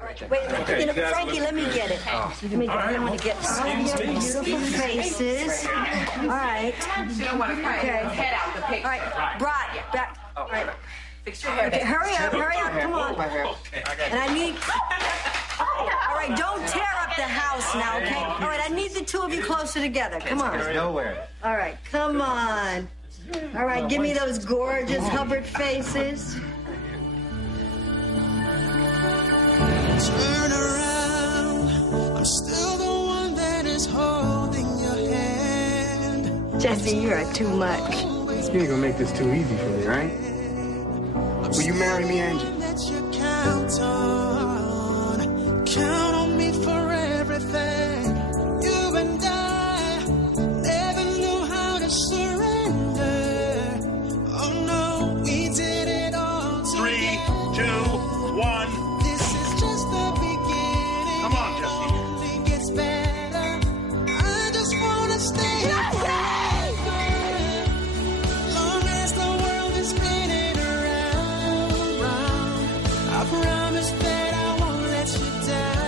Wait, Frankie, let me get it. Let me get it. I want to get all of your beautiful faces. All right. You don't want to cut his head out the picture. All right, back. All right. Fix your hair. Okay, hurry up, come on. And I need... All right, don't tear up the house now, okay? All right, I need the two of you closer together. Come on. Nowhere. All right, come on. All right, give me those gorgeous Hubbard faces. Turn around, I'm still the one that is holding your hand. Jesse, you are too much. You ain't gonna make this too easy for me, right? Will you marry me, Angie? That you count on me for everything. You and I never knew how to surrender. Oh no, we did it all together. 3, 2, 1. This is just the beginning. Come on, Jesse. It only gets better. I just wanna stay forever. Long as the world is spinning around, round. I promise that I won't let you down.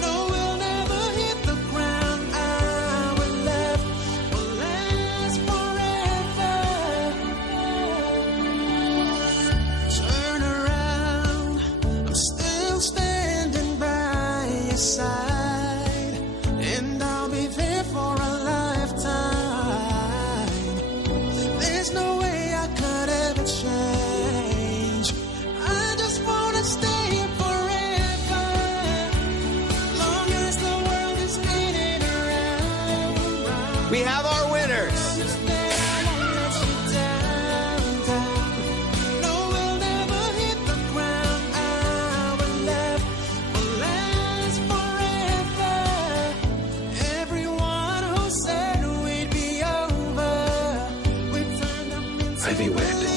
No, we'll never hit the ground. Our love will last forever. Turn around, I'm still standing by your side, and I'll be there for a lifetime. There's no way I could ever change. I just wanna stay here forever. Long as the world is spinning around. We have our winners. That I won't let you down. No, we'll never hit the ground. Our love will last forever. Everyone who said we'd be over, we turned them into I think we're